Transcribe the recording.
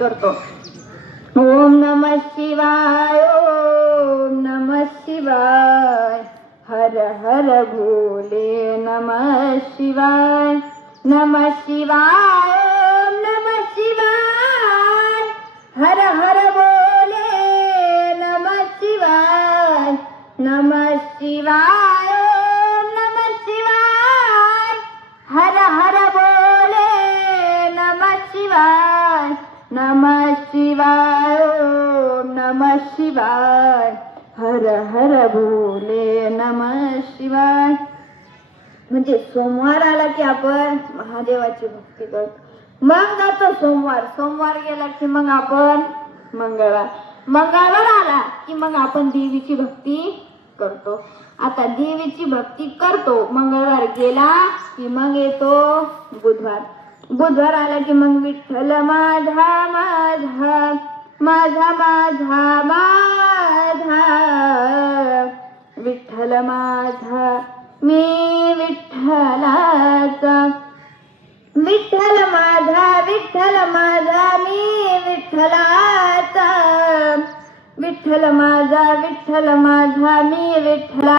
करतो. ओम नमः शिवाय, ओम नमः शिवाय, हर हर भोले नमः शिवाय, नमः शिवाय, ओम नमः शिवाय, हर हर भोले नमः शिवाय, नमः शिवाय, ओम नमः शिवाय, हर हर भोले नमः शिवाय, नमः शिवाय, ओम नमः शिवाय, हर हर भोले नमः शिवाय. म्हणजे सोमवार आला की आपण महादेवाची भक्ती करतो. मग जातो सोमवार, सोमवार गेला की मग आपण मंगळवार, मंगळवार आला की मग आपण देवीची भक्ती करतो. आता देवीची भक्ती करतो, मंगळवार गेला की मग येतो बुधवार, बुधवार आला की मग विठ्ठल माझा माझा माझा माझा माझा, विठ्ठल माझा मी विठ्ठलाचा, विठ्ठल माझा मी विठ्ठलाचा, विठ्ठल माझा मी विठ्ठला.